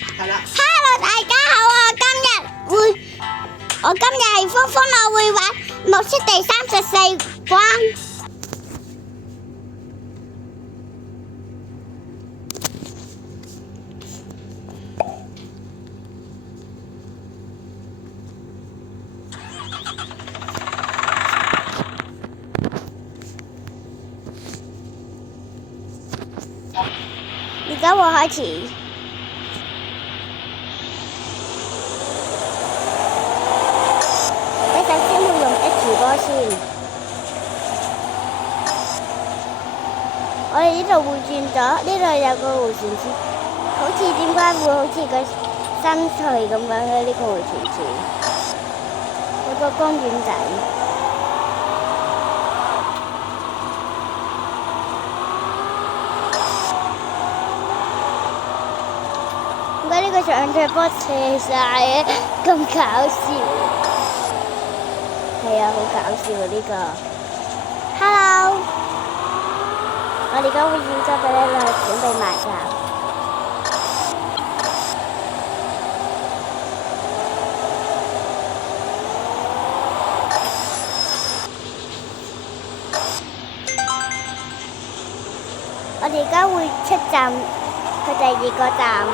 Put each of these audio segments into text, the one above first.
係啦。Hello，大家好，我今日係峰峰，我會玩目測第34關。而家會開始。你首先會用H波先。我哋呢度會轉咗，呢度有個迴旋處，好似點解會好似個新翠咁樣嘅呢個迴旋處，有個公園仔。點解呢個上斜坡斜晒嘅？咁搞笑！係啊，好搞笑啊呢個。Hello， 我哋而家會演咗俾你啦，準備埋站。我哋而家會出站去第2個站。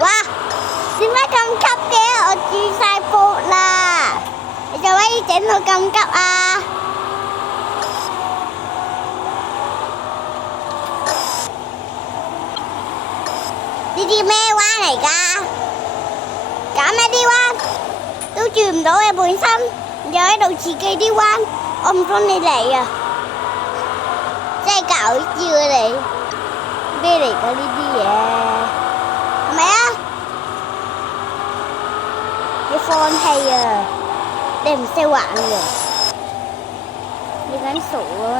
哇！點解咁急嘅？我轉晒膊啦！你做乜要整到咁急啊？呢啲咩彎嚟㗎？搞咩啲彎？都轉唔到嘅本身，又喺度自己啲彎，我唔幫你嚟啊！真係搞笑啊你！咩嚟㗎呢啲嘢？係咪啊？你放棄啊！你唔識玩嘅，你緊傻啊！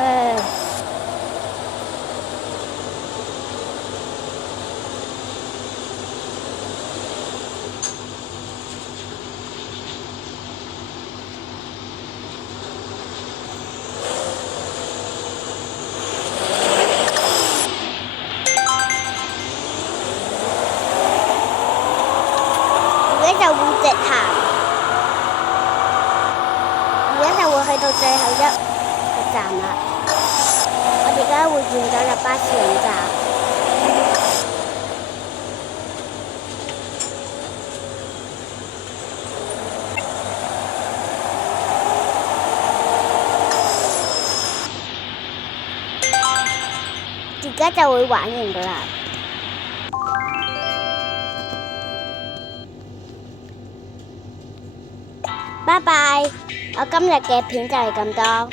而家就會直行，而家就會去到最後一個站啦。我哋而家會轉咗入巴士總站。而家就會玩完㗎啦。拜拜！我今日嘅片就係咁多。